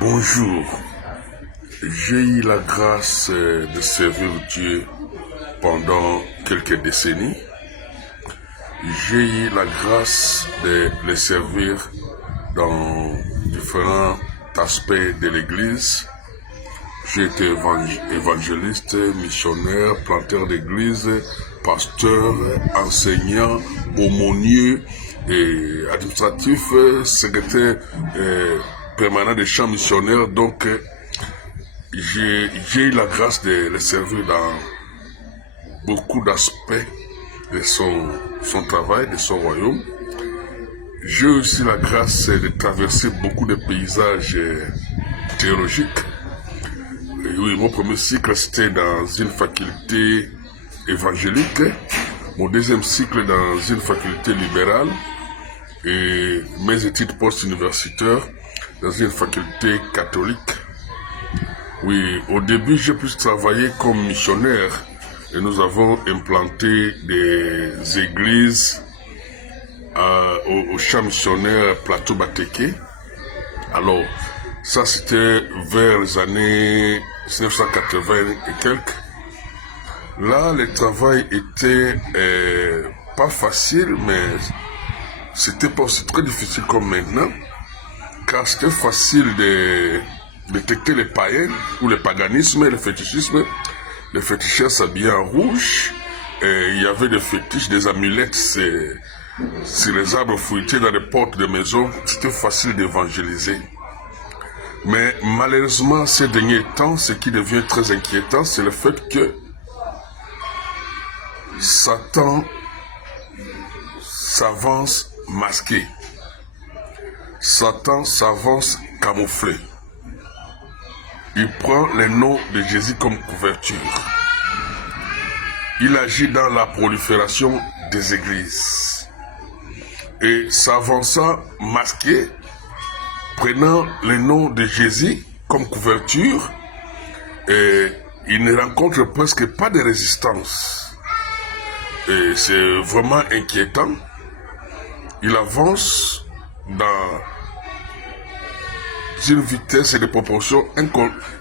Bonjour, j'ai eu la grâce de servir Dieu pendant quelques décennies. J'ai eu la grâce de le servir dans différents aspects de l'Église. J'ai été évangéliste, missionnaire, planteur d'église, pasteur, enseignant, aumônier, et administratif, secrétaire permanent des champs missionnaires. Donc, j'ai eu la grâce de le servir dans beaucoup d'aspects de son travail, de son royaume. J'ai aussi la grâce de traverser beaucoup de paysages théologiques. Et oui, mon premier cycle, c'était dans une faculté évangélique. Mon deuxième cycle, dans une faculté libérale. Et mes études post-universitaires, dans une faculté catholique. Oui, au début, j'ai pu travailler comme missionnaire. Et nous avons implanté des églises au champ missionnaire Plateau Bateke. Alors, ça c'était vers les années 1980 et quelques. Là, le travail était pas facile, mais c'était pas aussi très difficile comme maintenant, car c'était facile de détecter les païens ou le paganisme et le fétichisme. Les féticheurs s'habillaient en rouge, et il y avait des fétiches, des amulettes sur les arbres fruités dans les portes de maisons. C'était facile d'évangéliser. Mais malheureusement, ces derniers temps, ce qui devient très inquiétant, c'est le fait que Satan s'avance masqué. Satan s'avance camouflé. Il prend le nom de Jésus comme couverture. Il agit dans la prolifération des églises. Et s'avançant masqué, prenant le nom de Jésus comme couverture, et il ne rencontre presque pas de résistance. Et c'est vraiment inquiétant. Il avance dans une vitesse et des proportions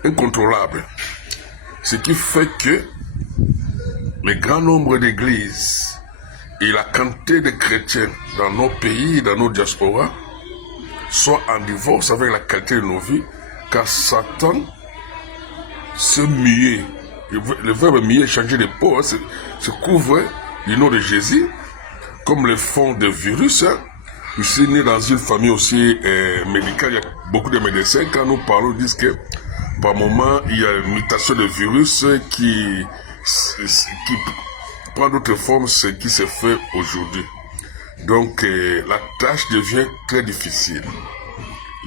incontrôlables. Ce qui fait que le grand nombre d'églises et la quantité de chrétiens dans nos pays, dans nos diasporas, sont en divorce avec la qualité de nos vies, car Satan se muait. Le verbe muer, changer de peau, hein, se couvre du nom de Jésus, comme le font des virus. Hein. Je suis né dans une famille aussi médicale, il y a beaucoup de médecins. Quand nous parlons, ils disent que par moment, il y a une mutation de virus qui prend d'autres formes, ce qui se fait aujourd'hui. Donc, la tâche devient très difficile.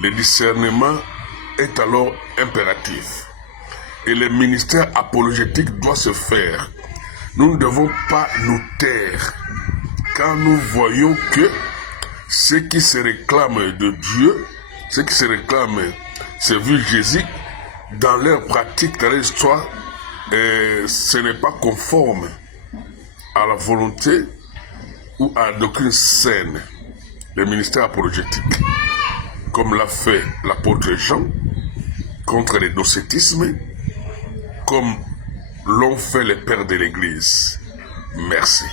Le discernement est alors impératif. Et le ministère apologétique doit se faire. Nous ne devons pas nous taire, car nous voyons que ceux qui se réclament de Dieu, ceux qui se réclament servir Jésus, dans leur pratique, dans leur histoire, ce n'est pas conforme à la volonté ou à la doctrine saine, le ministère apologétique, comme l'a fait l'apôtre Jean contre le docétisme, comme l'ont fait les pères de l'Église. Merci.